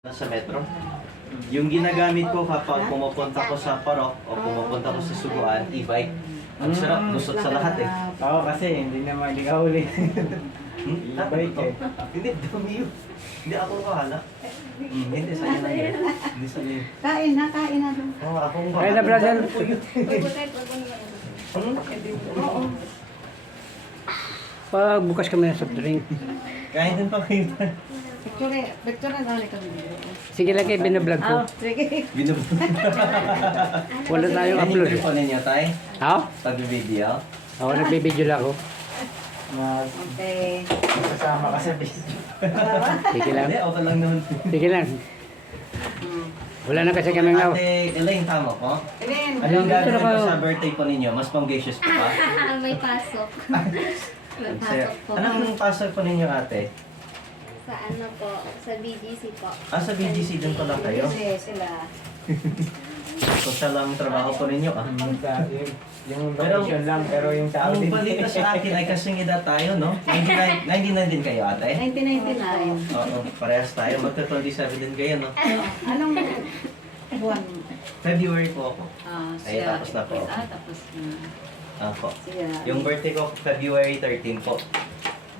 Nasa metro. Yung ginagamit ko kapag pumupunta ko sa Parok o pumupunta ko sa Suguan, e-bike. Ang sarap, lusot sa lahat eh. Oo, kasi hindi ka huli. E-bike eh. Hindi, dumi yun. Hindi ako kahala. Hindi, sa'yo na yun. Hindi sa'yo yun. Kain na doon. Oo, ako ang Kaya na, brother. Oo. Pag bukas kami ng soft drink. Kain din pa kayo. Picture na dali kami. Sige lang kayo, binablog ko. Sige. Wala tayong upload. Ano yung ninyo, tay? Ha? Pag-video? Oo, nagbibideo lang ako. Okay. Sasama ka sa video. Sige lang. Hindi, okay lang naman. Sige lang. Wala na kasi kami nga. Ate, Elaine, tama po? Elaine. Ano yung Dito na gagawin ko kayo. sa birthday po ninyo? Mas pang-gaseous po ba? May pasok. May pasok po. Anong pasok po ninyo, ate? Sa ano po, sa BGC po. Sa BGC din pala kayo? Kasi sila. So, siya lang trabaho po ninyo, ah. Yung donation lang, pero yung tao Ang din. balita sa akin ay kasing edad tayo, no? 99 din kayo, ate? 1999. Oo, parehas tayo. Magka-27 din kayo, no? Anong buwan? February po ako. Ay, siya. tapos na po. Tapos na. Ako. Siya. Yung birthday ko, February 13 po.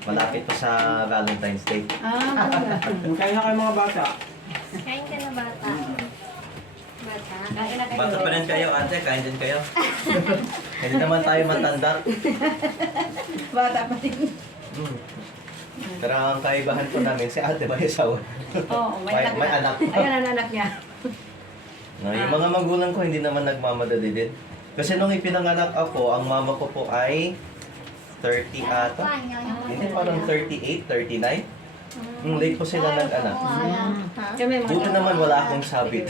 Malapit po sa Valentine's Day. Wala. Kain na kayo mga bata. Kain ka na bata. Bata. Kain na kayo. Bata pa rin kayo, ate. Kain din kayo. Hindi naman tayo matanda. Bata pa din. Pero ang kaibahan po namin, si ate may asawa. Oo, may anak. May anak. Ayan ang anak niya. No, yung mga magulang ko hindi naman nagmamadali din. Kasi nung ipinanganak ako, ang mama ko po ay 30 ata. Hindi, parang 38, 39. Late po sila nag-anak. Kami mga Buti naman wala akong sabit.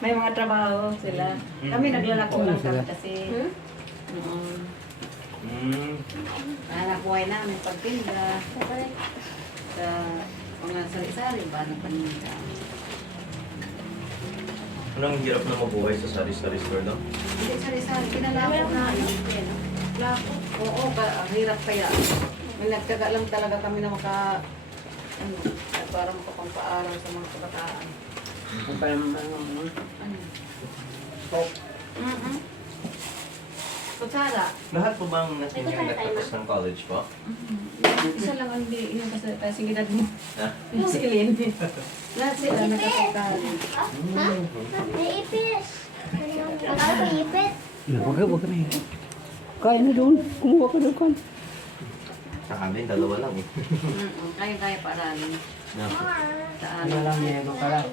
may mga trabaho sila. Kami naglalako lang kami kasi anak buhay namin pagtinda sa mga sari-sari ba ng paninda. Anong hirap na mabuhay sa sari-sari store, no? Hindi sari-sari, kinalako na lako. Oo, ang hirap kaya. May nagtaga lang talaga kami na para makapampaaral sa mga kabataan. Kung pa naman Ano? Top. Kutsara. Lahat po bang natin yung nagtapos ng college po? Isa lang ang hindi, yung kasing edad mo. Ha? Yung silin. Lahat sila nagkakatali. May ipis. Ano may ipis? Huwag ka na. Kaya na doon. Kumuha ka doon. Sa amin, dalawa lang eh. Kaya paaralin. Sa Ano amin. lang, yelo ka lang.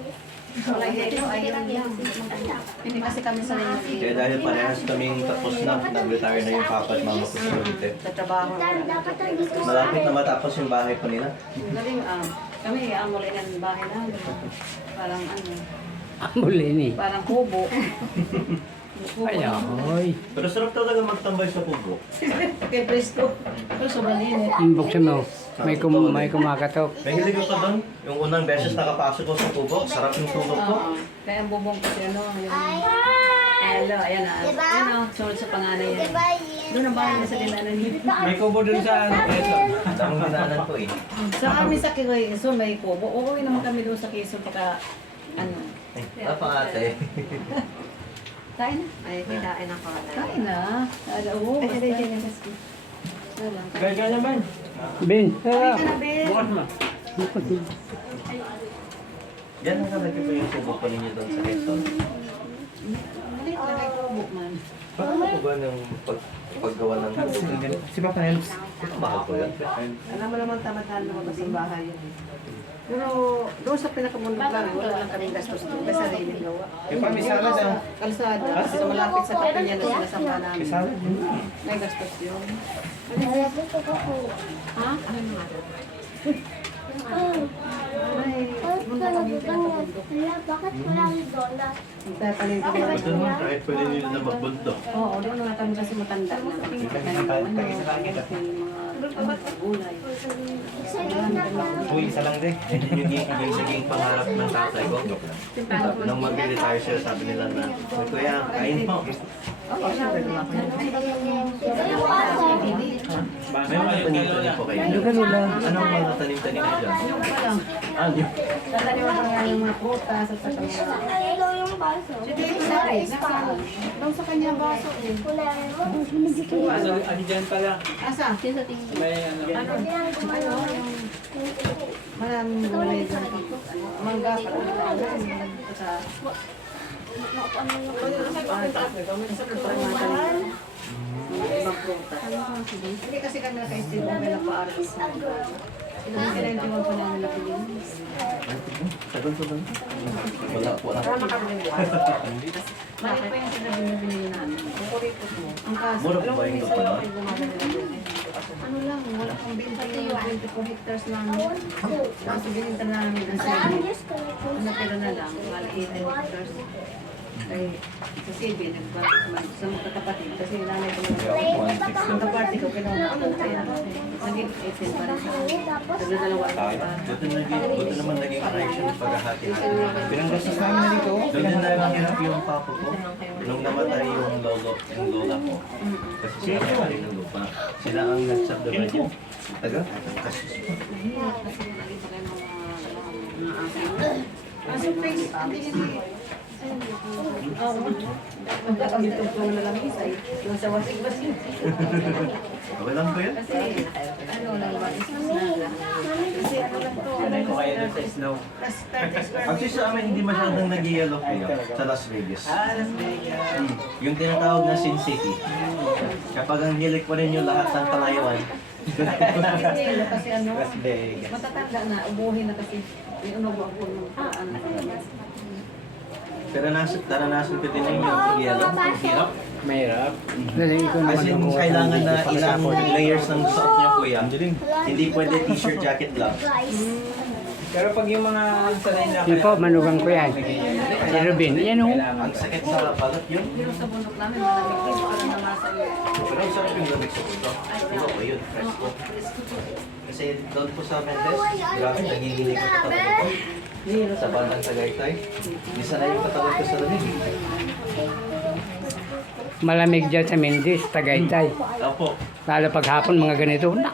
Wala yelo, ayun lang. Hindi kasi kami sa Kaya dahil parehas kaming tapos na, nag-retire na yung papa at mama ko sa Cavite. Sa trabaho. Dapat ang dito. Malapit na matapos yung bahay po nila. Galing, kami ang muli ng bahay namin. Parang ano, Muli ni. parang kubo. Ay, ahoy. Pero sarap talaga magtambay sa kubo. Kay presko. Pero sobrang init. Buksan mo. May kumakatok. May hilig ko doon. Yung unang beses nakapasok ko sa kubo, sarap yung tulog ko. Oo. Kaya ang bubong kasi ano, yung... Hello, ayan na. Diba? Ayan o, sunod sa panganay yan. Diba yun? Doon ang bahay na sa dinaanan niyo. May kubo dun sa Quezon. Ang daming dinaanan ko eh. Sa amin sa Quezon may kubo. Uuwi naman kami doon sa Quezon pagka ano. Apa ate? Kain na. Ay, kinain ako. Kain na. Oo, basta. Kaya ka naman. Ben. Kain ka na, Ben. Bukas mo. Yan ang kalaki po yung kubo ko ninyo doon sa Quezon. Maliit na may kubo man. Bakit po ba ng paggawa ng kubo? Si Papa Helms. Ito mahal po yan. Alam mo naman tamad-taman lumabas ang bahay yun. Pero doon sa pinakamundok lang, wala lang kaming gastos doon. May sarili gawa. Yung pa, may salad ah. Kalsada. Sa malapit sa kapilya na sinasamba namin. May salad. May gastos yun. Gusto ko po. Ha? Ano nga? Ay, Bakit punta ka kami nagganyan? pinakamundok. Hala, bakit walang donut? Magtatanim kami ng Ito no, kahit pwede nyo na magbunto. Oo, doon na kami kasi matanda na. Mga gulay. Isa din na lang. Uy, isa lang din. Yung naging pangarap ng tatay ko. Nung mag-retire siya, sabi nila na, Kuya, kain po. Oo, syempre naman ako. May mga tanim-tanim po kayo. Ano ka nila? Anong mga tanim-tanim niyo dyan? Yung pa lang. Ah, yun. Tataniwan ko nga yung mga prutas at saka mga... Ano yung baso? Si Dave sabi, nasa daw sa kanya baso eh. Kunahin mo. Ano dyan pala? Asa? May ano. Ano? Maraming gulay dyan. Mangga pa lang. Sa... Ibang prutas. Hindi kasi kami naka-estilo kami na pa-artist. Pinag-21 pa namin na Pilipinas. Tagal. Wala po na. Mali pa yung sinabi na binili namin. Ang kaso, Mura po ba yung lupa na? ano lang, wala pang binta yung 24 hectares namin. Kaso bininta namin ang 7. Ano tira na lang, wala 18 hectares. Ay, sa CB, nagbatis sa mga kapatid. Kasi nanay ko naman. Ang kapatid ko, kinuha ko ng 10. Naging 18 pa rin sa akin. Nagdadalawa pa. Buti naman naging connection para hati-hati. Pinanggastos namin na dito. Doon din nahirap yung papa ko. Nung namatay yung lola ko. Kasi sila namatay ng lupa. Sila ang nag-subdivide yun. Taga? Kasi naging pa kayo mga asin. Kaso face, hindi. Magkakagitugtong na lang isa eh. Yung sa wasig-wasig. Okay lang po yun? Kasi, ano lang ba, is na. Kasi ano lang to. Ano ko kayo doon sa snow? Plus 30 square Actually sa amin hindi masyadong nag-yellow kayo sa Las Vegas. Las Vegas. Yung tinatawag na Sin City. Kapag ang hilik pa rin yung lahat ng kalayuan. Kasi ano, Las Vegas. matatanda na, ubuhin na kasi. Yung unog ako nung ano. Pero naranasan ko din yung yellow. Ang hirap. Mahirap. Dali ko naman Kasi ang kailangan na ilang layers ng suot niyo kuya. Hindi pwede t-shirt, jacket lang. Pero pag yung mga sanay na Di po, manugang ko yan. Si Ruben, yan o. Ang sakit sa balat yun. Pero sa bundok namin, malamig din para namasa yun. Pero ang sarap yung lamig sa gusto. Diba ko yun, fresco. Kasi doon po sa Mendes, grabe, nanginginig ako talaga. Sa bandang Tagaytay. Isa na yung katawan ko sa lamig. Malamig dyan sa Mendes, Tagaytay. Opo. Lalo paghapon, mga ganito. Na.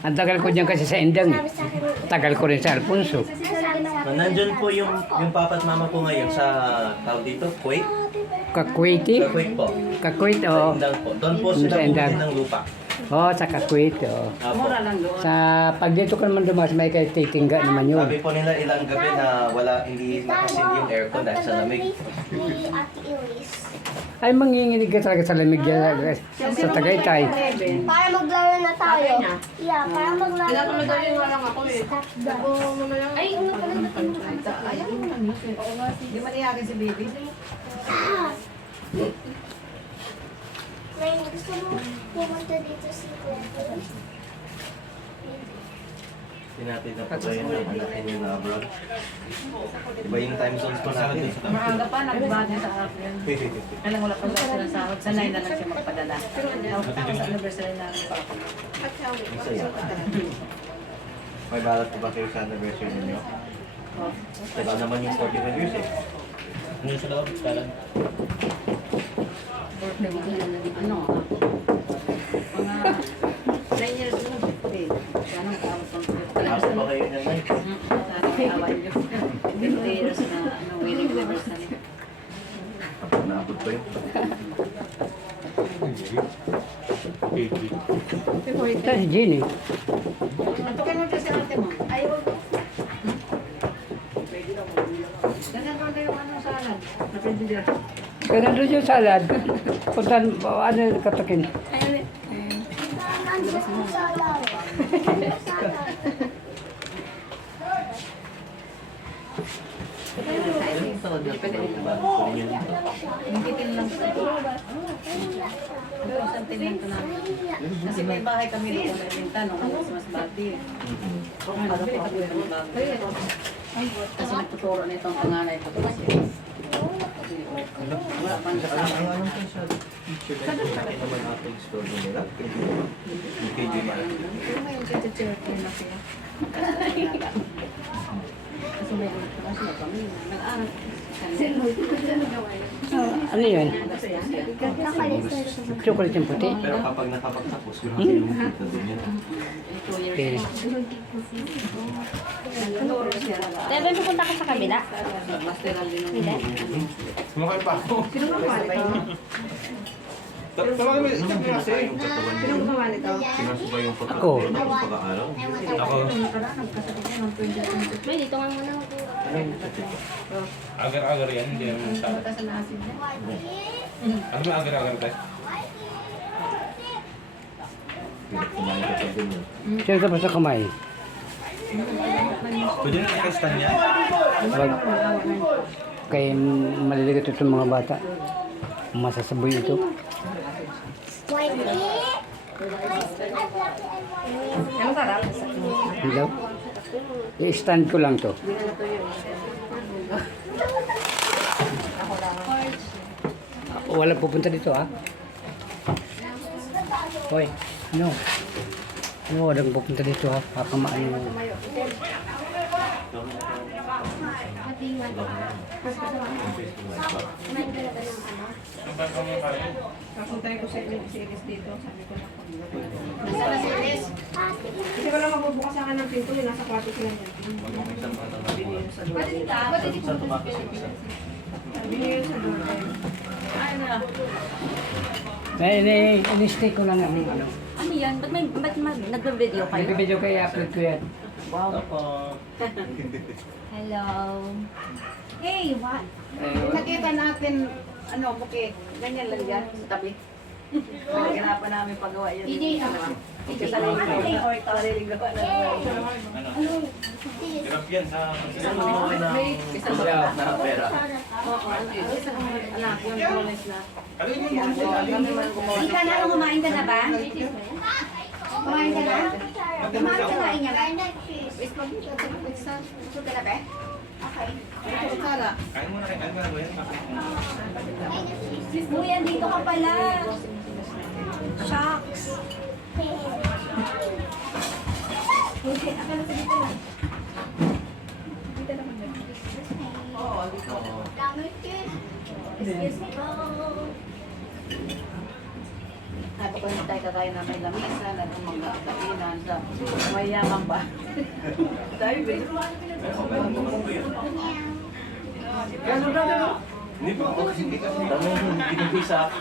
Ang tagal ko dyan kasi sa Indang. Eh. Tagal ko rin sa Alfonso. Nandyan po yung papa at mama ko ngayon sa tawag dito, Kuwait. Kakwiti. Sa Kuwait po. Kakwit, Sa oo. Indang po. Doon po Sa sila Indang. bumili ng lupa. Oo, sa Kakwit, oo. Opo. Mura lang doon. Sa pag dito ka naman dumas, may kay titingga naman yun. Sabi po nila ilang gabi na wala, hindi nakasindi yung aircon dahil sa lamig. Ni Ate Elise. Ay, manginginig ka talaga sa lamig dyan sa Tagaytay. Para maglaro na tayo. Yeah, para maglaro na Tinatamad tayo. nga lang ako eh. Ako mamaya. Ay, ano pala na Ayaw mo lang yun. Di ba niyakin si baby? May gusto mo pumunta dito si Kuya. Tinatid na po kayo ng anak ninyo na abroad. Iba yung time zones po natin. Maaga pa, nagbati sa akin. Alam, wala pa siya sinasahod. Sanay na lang siya magpadala. Pero sa anniversary namin pa ako. Masaya. May balat po ba kayo sa anniversary ninyo? Kaya naman yung 45 years eh. Ano yung sa loob? Balat? Birthday mo ano, mga 9 years na. Ganun tawag pang Ako ba kayo niyan, Mike? Sabi awan niyo. 50 years na wedding anniversary. Naabot pa yun. Ito si Jenny. Tukin mo dyan si ate mo. Ay, wag mo. Ganyan ko na yung ano salad. Napindi dyan. Ganun doon yung salad. Puntan, ano katakin? Nandiyan mo sa laro. Higpitin lang sa pero isang tinento namin. Kasi may bahay kami doon may benta nung mas bati. Kasi nagtuturo na itong panganay ko kasi. Wala pang kasama. Ang anong sa teacher na yung laki naman ating store nila? Yung KJ Market. Pero ngayon si Teacher na siya. Kasi may kasi kami nag-aaral. Sino nagawa yun? Ano yun? Kasi yan. Chocolate yung puti? Pero kapag nakapagtapos, yung dito din yun. 2 years. Okay. Nagtuturo siya. Debe, pupunta ka sa kabila. Masteral din ng Hindi. Sumakay pa ako. Sino gumawa nito? Sumakay mo, check mo kasi. Yung katawan Sino niya. gumawa nito? Sinasuba yung Ako. pag-aaral. Ako. Nagkasakit niya ng 2020. May dito nga muna ako. Agar-agar yan, hindi naman sa... Mataas na acid niya. Ano ba agar-agar tayo? Kumain ka pa din yun. Sino tapos sa kamay? Pwede na nakastan niya. Wag. Kaya maliligat itong mga bata. Masasaboy ito. Ano sarap? Hello? I-stand ko lang to. Hindi na natuyo. Wala pupunta dito ha? Hoy, ano? Ano walang pupunta dito ha? Kakamaan mo. Kapuntay ko sa series dito. Sabi ko na. Nasa series? Kasi wala magbubukas sa akin ng pinto. Nasa kwarto sila niyan. Isang pa lang ako. Saan tumakas yung isa? Sabi niyo yun sa doorbell. Ay na. Ini-stay ko lang ang ano. Ano yan? Ba't nagbe-video kayo? Nag-video kayo, upload ko yan. Wow. Opo. Hello. Hey, what? Nakita natin, ano, bukit. Ganyan lang yan, sa tabi. Naganapan namin paggawa yan. Hindi, Ito sa linggo. Or tariling gawa na. Hirap yan sa... Isang Na pera. Oo, isang anak, yung college na. Ano yun Yan, yung... so, kami man gumawa. Ika na, kumain ka na ba? Kumain ka na? Kumain ka na, Inya ba? Is mag-pizza. Gusto ka na ba? Okay. Ito, Sara. Kain mo na kayo. Kain mo na ba yan? Kuya, dito ka pala. Shucks. Okay, akala ko dito lang. Dito naman ba? Oo, dito. Excuse me po. Sabi ko hindi tayo kakain na may lamisan at mga kainan sa mayaman ba? Tayo ba? Gano'n na gano'n? Hindi pa ako kasi hindi kasi... Dami yung binibisa ako.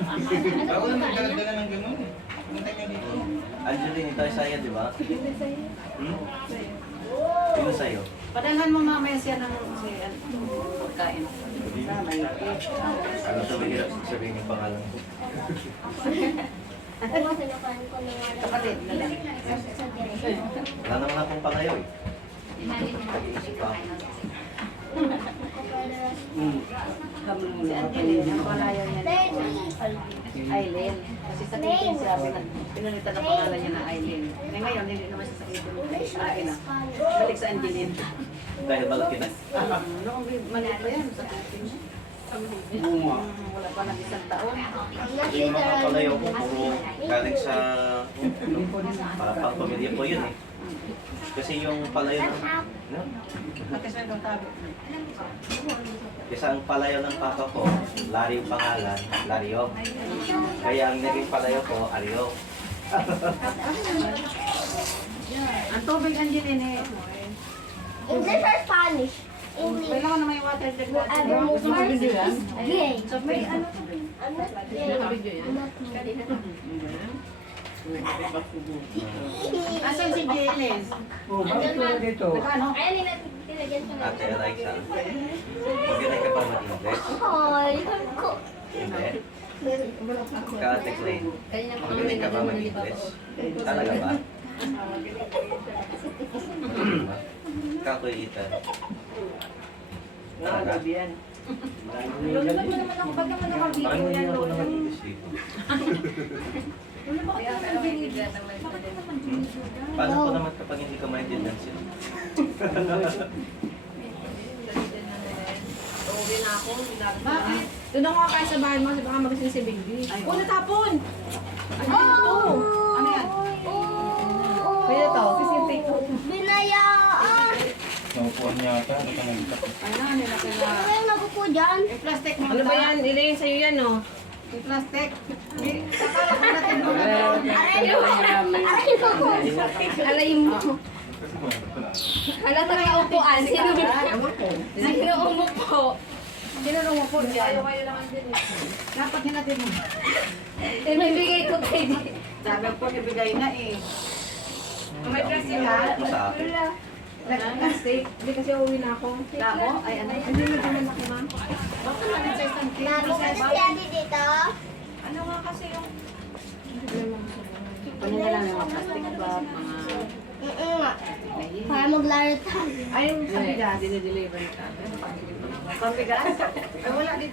Ako lang nagdala ng gano'n eh. Pumunta niya dito. Angeline, ito ay saya, di ba? Hmm? Sino sa'yo? Padalhan mo mamaya siya ng pagkain. Ano sabihin yung pangalan ko? Kapatid na lang. Wala naman akong pangayo eh. Nag-iisip pa ako. Si Angeline, ang palayaw niya Aileen. Kasi sa kitchen siya, pinalitan ang pangalan niya na Aileen. Ngayon, hindi naman siya sa kitchen. Malaki na. Balik sa Angeline. Dahil malaki na. Noong maliit pa yan sa kitchen niya. Wala pa ng isang taon. Yung mga pangayo ko, puro galing sa pang-pamilya ko yun eh. Kasi yung palayo ng... No? Kasi doon tabi. Kasi ang palayo ng papa ko, Larry yung pangalan, Lario. Kaya ang naging palayo ko, Ario. Ang tubig Angeline eh. English or Spanish? English. Kailangan na may water jet Whatever moves first is gay. May ano? Ano? Video yan. Asan si Jelen? Oh, bakit ko dito? Nagano? Ayan, nilagyan ko na. Ate Eliza, magaling ka ba mag-English? Hoy. Hindi. Ka-Ate Clay, magaling ka ba mag-English? Talaga ba? Kakoy Ethan. Talaga? Lolo, ba't mo naman ako? Ba't naman Parang naka-video hindi yan, ako Lolo? nag-English dito. Lolo, bakit naman binigyan? Bakit naman binigyan? Paano po naman kapag hindi ka maintindihan sila? Uwi na ako. Bakit? Doon ako kakain sa bahay mo kasi baka magising si Bigby. Oh, natapon! Ano ito? Ano yan? Kaya to? Binayaan. upuan yata. Ano ka nagtapos? Ano, nila kaya. Ano yung nagupo dyan? May plastic mo Ano ba yan? Elaine, sa'yo yan, no? May plastic. Akala ko natin mo. Aray ko. Alay mo. Hala tayo upuan. Sino umupo? Sino nung upo dyan? Dapat hinatid mo. Ibibigay ko kay Sabi ko, ibigay na eh. May plastic ha? Sa akin. Plastic? Hindi kasi uuwi na ako. Labo? Ay, ano? Hindi mo naman ako, ma'am. Baka natin sa isang kilo. Nagupo si Daddy dito. Ano nga kasi yung... Ano na lang yung mga plastic bag, mga... Nga. Para maglaro tayo. Ayun, sa bigas. Dinideliver ka. Pambigas? Ay, wala dito.